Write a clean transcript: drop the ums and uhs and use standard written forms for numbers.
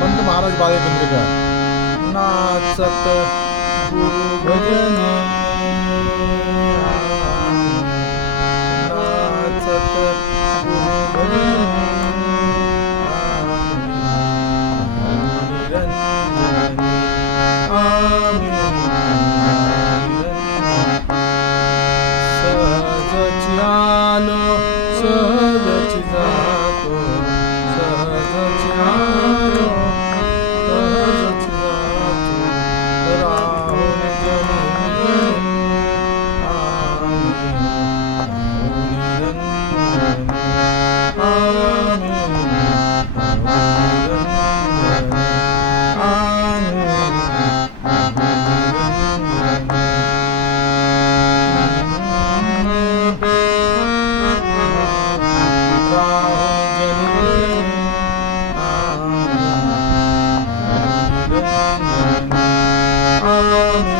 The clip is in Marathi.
पंत महाराज बालेकिंद्रेकर. नाचत गुरु भजन, नाचत गुरु भजन, निरंजन आम्ही सहजची आलो सहजची जातो, सहजची आलो सहजची जातो, राहुल जनी आम्ही निरंजन आम्ही निरंजन आम्ही Amen.